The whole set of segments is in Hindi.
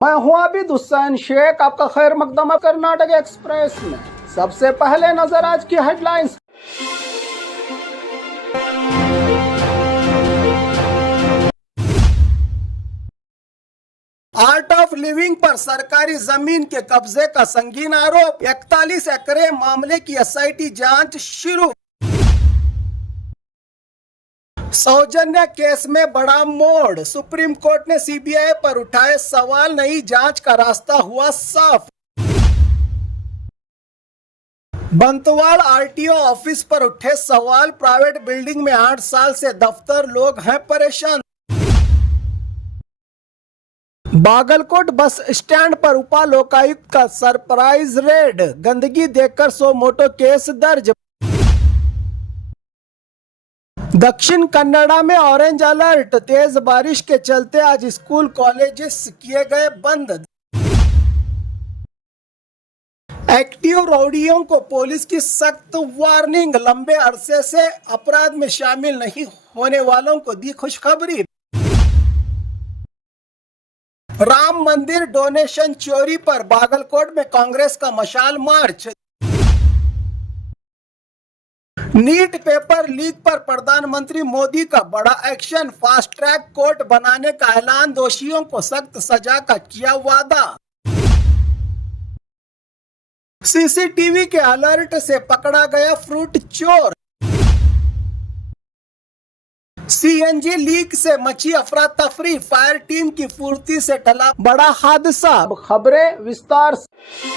मैं हूं आबिद हुसैन शेख, आपका खैर मकदम है कर्नाटक एक्सप्रेस में। सबसे पहले नजर आज की हेडलाइंस। आर्ट ऑफ लिविंग पर सरकारी जमीन के कब्जे का संगीन आरोप, 41 एकड़ मामले की एसआईटी जांच शुरू। सौजन्या केस में बड़ा मोड़, सुप्रीम कोर्ट ने सीबीआई पर उठाए सवाल, नई जांच का रास्ता हुआ साफ। बंतवाड़ आरटीओ ऑफिस पर उठे सवाल, प्राइवेट बिल्डिंग में 8 साल से दफ्तर, लोग हैं परेशान। बागलकोट बस स्टैंड पर उपा लोकायुक्त का सरप्राइज रेड, गंदगी देखकर सो मोटो केस दर्ज। दक्षिण कन्नड़ा में ऑरेंज अलर्ट, तेज बारिश के चलते आज स्कूल कॉलेजेस किए गए बंद। एक्टिव रौडियों को पुलिस की सख्त वार्निंग, लंबे अरसे से अपराध में शामिल नहीं होने वालों को दी खुशखबरी। राम मंदिर डोनेशन चोरी पर बागलकोट में कांग्रेस का मशाल मार्च। नीट पेपर लीक पर प्रधानमंत्री मोदी का बड़ा एक्शन, फास्ट ट्रैक कोर्ट बनाने का ऐलान, दोषियों को सख्त सजा का किया वादा। सीसीटीवी के अलर्ट से पकड़ा गया फ्रूट चोर। सीएनजी लीक से मची अफरा तफरी, फायर टीम की फुर्ती से टला बड़ा हादसा। खबरें विस्तार से।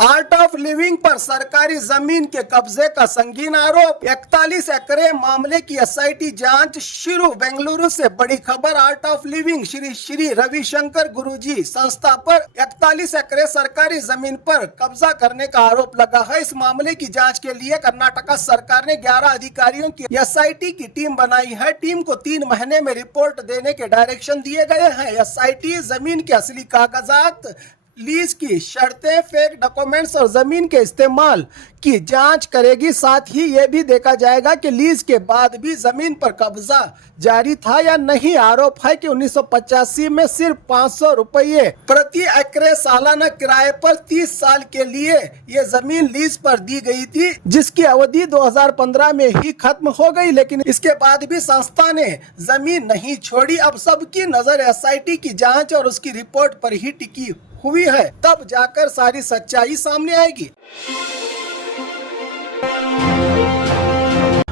आर्ट ऑफ लिविंग पर सरकारी जमीन के कब्जे का संगीन आरोप, 41 एकड़ मामले की एसआईटी जांच शुरू। बेंगलुरु से बड़ी खबर, art of living Shri Shri Ravishankar Guruji संस्था पर 41 एकड़ सरकारी जमीन पर कब्जा करने का आरोप लगा है। इस मामले की जांच के लिए कर्नाटक सरकार ने 11 अधिकारियों की एसआईटी की टीम बनाई है। टीम को 3 महीने में रिपोर्ट देने के डायरेक्शन दिए गए हैं। एसआईटी जमीन के असली कागजात, लीज की शर्तें, फेक डॉक्यूमेंट्स और जमीन के इस्तेमाल की जांच करेगी। साथ ही ये भी देखा जाएगा कि लीज के बाद भी जमीन पर कब्जा जारी था या नहीं। आरोप है कि 1985 में सिर्फ 500 रुपये प्रति एकड़ सालाना किराए पर 30 साल के लिए ये जमीन लीज पर दी गई थी, जिसकी अवधि 2015 में ही खत्म हो गई। लेकिन इसके बाद भी संस्था ने जमीन नहीं छोड़ी। अब सबकी नजर एसआईटी की जांच और उसकी रिपोर्ट पर ही टिकी हुई है, तब जाकर सारी सच्चाई सामने आएगी।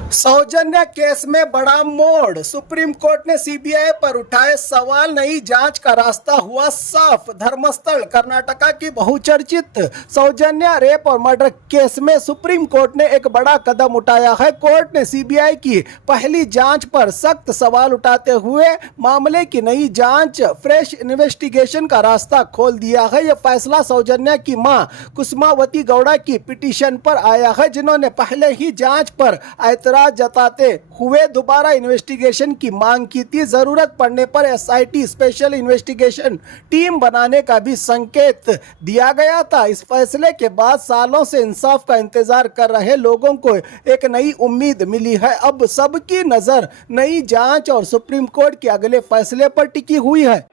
सौजन्या केस में बड़ा मोड़, सुप्रीम कोर्ट ने सीबीआई पर उठाए सवाल, नई जांच का रास्ता हुआ साफ। धर्मस्थल कर्नाटका की बहुचर्चित सौजन्या रेप और मर्डर केस में सुप्रीम कोर्ट ने एक बड़ा कदम उठाया है। कोर्ट ने सीबीआई की पहली जांच पर सख्त सवाल उठाते हुए मामले की नई जांच, फ्रेश इन्वेस्टिगेशन का रास्ता खोल दिया है। यह फैसला सौजन्या की मां कुसुमावती गौड़ा की पिटीशन पर आया है, जिन्होंने पहले ही जांच पर ऐतराज जताते हुए दोबारा इन्वेस्टिगेशन की मांग की थी। जरूरत पड़ने पर एसआईटी स्पेशल इन्वेस्टिगेशन टीम बनाने का भी संकेत दिया गया था। इस फैसले के बाद सालों से इंसाफ का इंतजार कर रहे लोगों को एक नई उम्मीद मिली है। अब सबकी नजर नई जांच और सुप्रीम कोर्ट के अगले फैसले पर टिकी हुई है।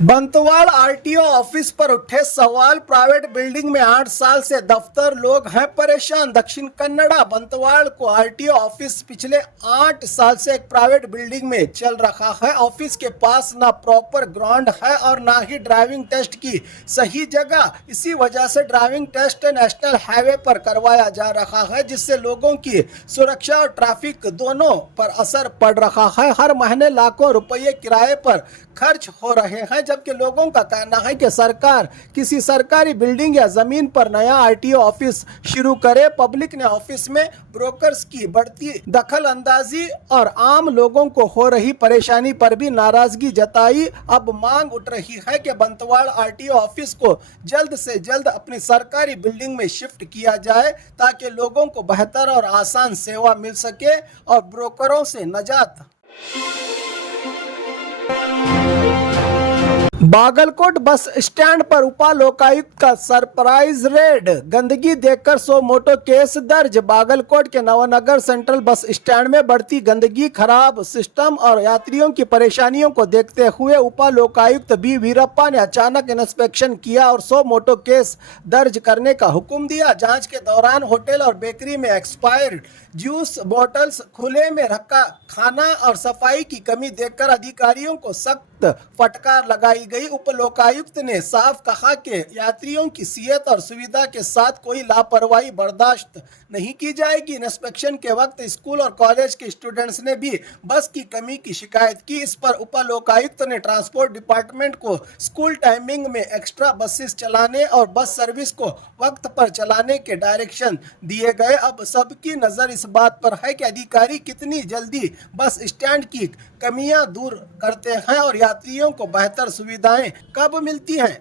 बंतवाड़ आरटीओ ऑफिस पर उठे सवाल, प्राइवेट बिल्डिंग में 8 साल से दफ्तर, लोग हैं परेशान। दक्षिण कन्नड़ा बंतवाड़ को आरटीओ ऑफिस पिछले 8 साल से एक प्राइवेट बिल्डिंग में चल रहा है। ऑफिस के पास ना प्रॉपर ग्राउंड है और ना ही ड्राइविंग टेस्ट की सही जगह। इसी वजह से ड्राइविंग टेस्ट नेशनल हाईवे पर करवाया जा रहा है, जिससे लोगों की सुरक्षा और ट्रैफिक दोनों पर असर पड़ रहा है। हर महीने लाखों रुपये किराए पर खर्च हो रहे हैं, जबकि लोगों का कहना है कि सरकार किसी सरकारी बिल्डिंग या जमीन पर नया आरटीओ ऑफिस शुरू करे। पब्लिक ने ऑफिस में ब्रोकर्स की बढ़ती दखल अंदाजी और आम लोगों को हो रही परेशानी पर भी नाराजगी जताई। अब मांग उठ रही है कि बंतवाड़ आरटीओ ऑफिस को जल्द से जल्द अपनी सरकारी बिल्डिंग में शिफ्ट किया जाए, ताकि लोगों को बेहतर और आसान सेवा मिल सके और ब्रोकरों से निजात। बागलकोट बस स्टैंड पर उपा लोकायुक्त का सरप्राइज रेड, गंदगी देखकर 100 मोटो केस दर्ज। बागलकोट के नवनगर सेंट्रल बस स्टैंड में बढ़ती गंदगी, खराब सिस्टम और यात्रियों की परेशानियों को देखते हुए उपा लोकायुक्त बी वीरप्पा ने अचानक इंस्पेक्शन किया और 100 मोटो केस दर्ज करने का हुक्म दिया। जांच के दौरान होटल और बेकरी में एक्सपायर्ड जूस बोतल्स, खुले में रखा खाना और सफाई की कमी देखकर अधिकारियों को सख्त फटकार लगाई गई। उप लोकायुक्त ने साफ कहा कि यात्रियों की सेहत और सुविधा के साथ कोई लापरवाही बर्दाश्त नहीं की जाएगी। इंस्पेक्शन के वक्त स्कूल और कॉलेज के स्टूडेंट्स ने भी बस की कमी की शिकायत की। इस पर उप लोकायुक्त ने ट्रांसपोर्ट डिपार्टमेंट को स्कूल टाइमिंग में एक्स्ट्रा बसेस चलाने और बस सर्विस को वक्त पर चलाने के डायरेक्शन दिए गए। अब सबकी नजर इस बात पर है कि अधिकारी कितनी जल्दी बस स्टैंड की कमियां दूर करते हैं और यात्रियों को बेहतर सुविधाएं कब मिलती हैं।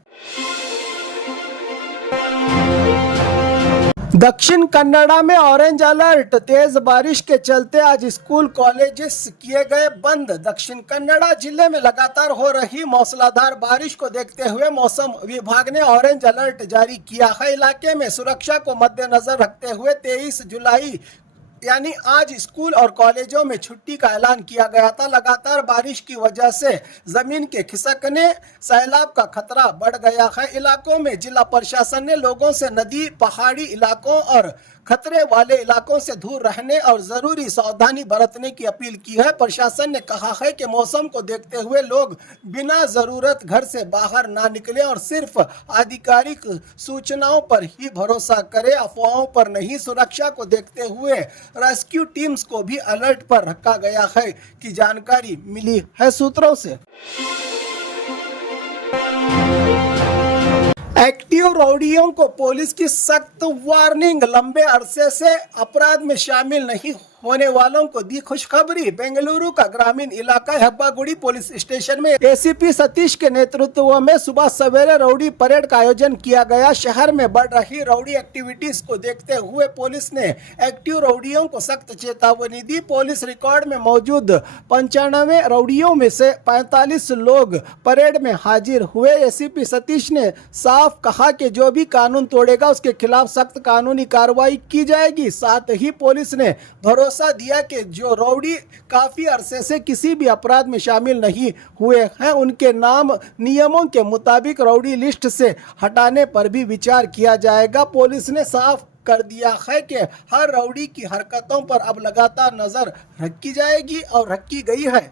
दक्षिण कन्नड़ा में ऑरेंज अलर्ट, तेज बारिश के चलते आज स्कूल कॉलेजेस किए गए बंद। दक्षिण कन्नड़ा जिले में लगातार हो रही मूसलाधार बारिश को देखते हुए मौसम विभाग ने ऑरेंज अलर्ट जारी किया है। इलाके में सुरक्षा को मद्देनजर रखते हुए 23 जुलाई यानी आज स्कूल और कॉलेजों में छुट्टी का ऐलान किया गया था। लगातार बारिश की वजह से जमीन के खिसकने, सैलाब का खतरा बढ़ गया है। इलाकों में जिला प्रशासन ने लोगों से नदी, पहाड़ी इलाकों और खतरे वाले इलाकों से दूर रहने और जरूरी सावधानी बरतने की अपील की है। प्रशासन ने कहा है कि मौसम को देखते हुए लोग बिना जरूरत घर से बाहर ना निकले और सिर्फ आधिकारिक सूचनाओं पर ही भरोसा करें, अफवाहों पर नहीं। सुरक्षा को देखते हुए रेस्क्यू टीम्स को भी अलर्ट पर रखा गया है कि जानकारी मिली है सूत्रों से। एक्टिव रौडियों को पुलिस की सख्त वार्निंग, लंबे अरसे से अपराध में शामिल नहीं होने वालों को दी खुशखबरी। बेंगलुरु का ग्रामीण इलाका हेब्बागुड़ी पुलिस स्टेशन में एसीपी सतीश के नेतृत्व में सुबह सवेरे रौडी परेड का आयोजन किया गया। शहर में बढ़ रही रौडी एक्टिविटीज को देखते हुए पुलिस ने एक्टिव रौडियों को सख्त चेतावनी दी। पुलिस रिकॉर्ड में मौजूद 95 रौडियों में से 45 लोग परेड में हाजिर हुए। एसीपी सतीश ने साफ कहा कि जो भी कानून तोड़ेगा उसके खिलाफ सख्त कानूनी कार्रवाई की जाएगी। साथ ही पुलिस ने भरोसा दिया कि जो रौडी काफी अरसे से किसी भी अपराध में शामिल नहीं हुए हैं उनके नाम नियमों के मुताबिक रौडी लिस्ट से हटाने पर भी विचार किया जाएगा। पुलिस ने साफ कर दिया है कि हर रौडी की हरकतों पर अब लगातार नजर रखी जाएगी और रखी गई है।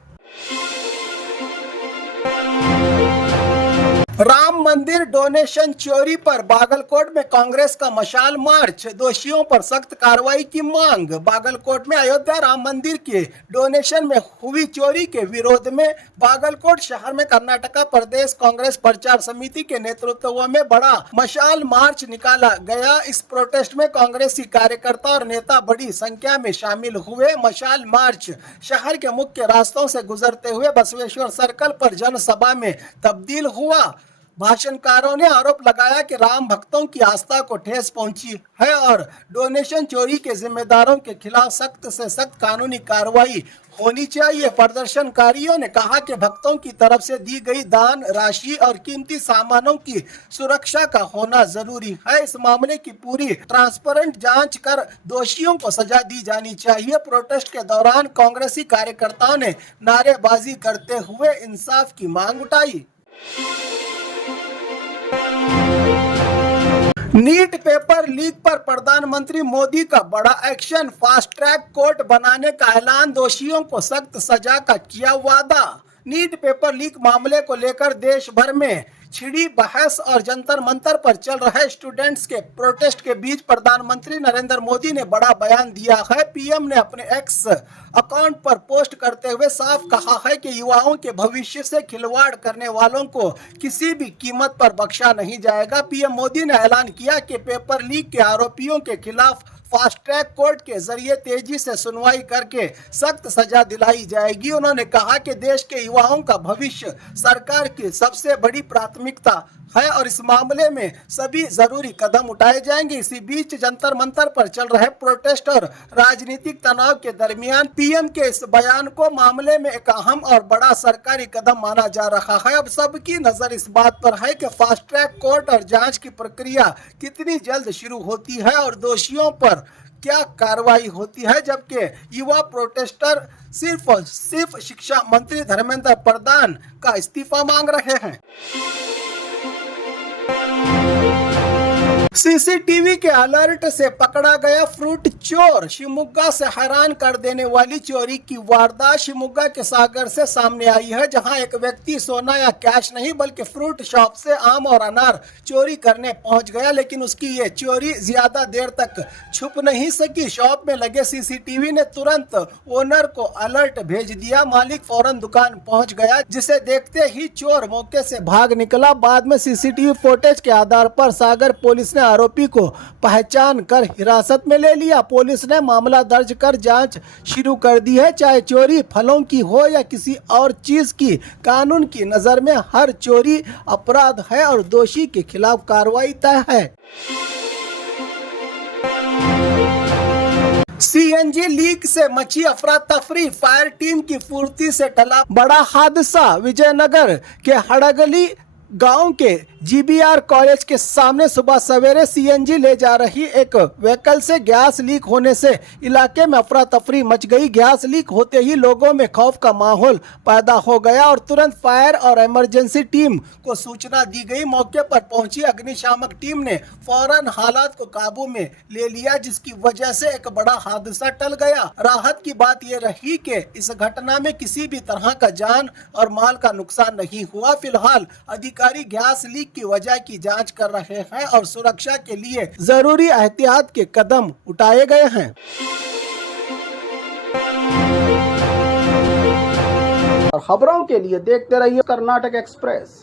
राम मंदिर डोनेशन चोरी पर बागलकोट में कांग्रेस का मशाल मार्च, दोषियों पर सख्त कार्रवाई की मांग। बागलकोट में अयोध्या राम मंदिर के डोनेशन में हुई चोरी के विरोध में बागलकोट शहर में कर्नाटका प्रदेश कांग्रेस प्रचार समिति के नेतृत्व में बड़ा मशाल मार्च निकाला गया। इस प्रोटेस्ट में कांग्रेसी कार्यकर्ता और नेता बड़ी संख्या में शामिल हुए। मशाल मार्च शहर के मुख्य रास्तों से गुजरते हुए बसवेश्वर सर्कल पर जनसभा में तब्दील हुआ। भाषणकारों ने आरोप लगाया कि राम भक्तों की आस्था को ठेस पहुंची है और डोनेशन चोरी के जिम्मेदारों के खिलाफ सख्त से सख्त कानूनी कार्रवाई होनी चाहिए। प्रदर्शनकारियों ने कहा कि भक्तों की तरफ से दी गई दान राशि और कीमती सामानों की सुरक्षा का होना जरूरी है। इस मामले की पूरी ट्रांसपेरेंट जांच कर दोषियों को सजा दी जानी चाहिए। प्रोटेस्ट के दौरान कांग्रेसी कार्यकर्ताओं ने नारेबाजी करते हुए इंसाफ की मांग उठाई। नीट पेपर लीक पर प्रधानमंत्री मोदी का बड़ा एक्शन, फास्ट ट्रैक कोर्ट बनाने का ऐलान, दोषियों को सख्त सजा का किया वादा। नीट पेपर लीक मामले को लेकर देश भर में छिड़ी बहस और जंतर मंतर पर चल रहे स्टूडेंट्स के प्रोटेस्ट के बीच प्रधानमंत्री नरेंद्र मोदी ने बड़ा बयान दिया है। पीएम ने अपने एक्स अकाउंट पर पोस्ट करते हुए साफ कहा है कि युवाओं के भविष्य से खिलवाड़ करने वालों को किसी भी कीमत पर बख्शा नहीं जाएगा। पीएम मोदी ने ऐलान किया कि पेपर लीक के आरोपियों के खिलाफ फास्ट ट्रैक कोर्ट के जरिए तेजी से सुनवाई करके सख्त सजा दिलाई जाएगी। उन्होंने कहा कि देश के युवाओं का भविष्य सरकार की सबसे बड़ी प्राथमिकता है और इस मामले में सभी जरूरी कदम उठाए जाएंगे। इसी बीच जंतर मंतर पर चल रहे प्रोटेस्ट और राजनीतिक तनाव के दरमियान पीएम के इस बयान को मामले में एक अहम और बड़ा सरकारी कदम माना जा रहा है। अब सबकी नजर इस बात पर है कि फास्ट ट्रैक कोर्ट और जांच की प्रक्रिया कितनी जल्द शुरू होती है और दोषियों पर क्या कार्रवाई होती है, जबकि युवा प्रोटेस्टर सिर्फ और सिर्फ शिक्षा मंत्री धर्मेंद्र प्रधान का इस्तीफा मांग रहे हैं। सीसीटीवी के अलर्ट से पकड़ा गया फ्रूट चोर। शिवमोगा से हैरान कर देने वाली चोरी की वारदात शिवमोगा के सागर से सामने आई है, जहां एक व्यक्ति सोना या कैश नहीं बल्कि फ्रूट शॉप से आम और अनार चोरी करने पहुंच गया, लेकिन उसकी ये चोरी ज्यादा देर तक छुप नहीं सकी। शॉप में लगे सीसीटीवी ने तुरंत ओनर को अलर्ट भेज दिया। मालिक फौरन दुकान पहुंच गया, जिसे देखते ही चोर मौके से भाग निकला। बाद में सीसीटीवी फुटेज के आधार पर सागर पुलिस ने आरोपी को पहचान कर हिरासत में ले लिया। पुलिस ने मामला दर्ज कर जांच शुरू कर दी है। चाहे चोरी फलों की हो या किसी और चीज की, कानून की नजर में हर चोरी अपराध है और दोषी के खिलाफ कार्रवाई तय है। सीएनजी लीक से मची अफरा तफरी, फायर टीम की फुर्ती से टला बड़ा हादसा। विजयनगर के हड़गली गांव के जीबीआर कॉलेज के सामने सुबह सवेरे सीएनजी ले जा रही एक व्हीकल से गैस लीक होने से इलाके में अफरा तफरी मच गई। गैस लीक होते ही लोगों में खौफ का माहौल पैदा हो गया और तुरंत फायर और इमरजेंसी टीम को सूचना दी गई। मौके पर पहुंची अग्निशामक टीम ने फौरन हालात को काबू में ले लिया, जिसकी वजह से एक बड़ा हादसा टल गया। राहत की बात यह रही कि इस घटना में किसी भी तरह का जान और माल का नुकसान नहीं हुआ। फिलहाल अधिकारी गैस लीक की वजह की जांच कर रहे हैं और सुरक्षा के लिए जरूरी एहतियात के कदम उठाए गए हैं। और खबरों के लिए देखते रहिए कर्नाटक एक्सप्रेस।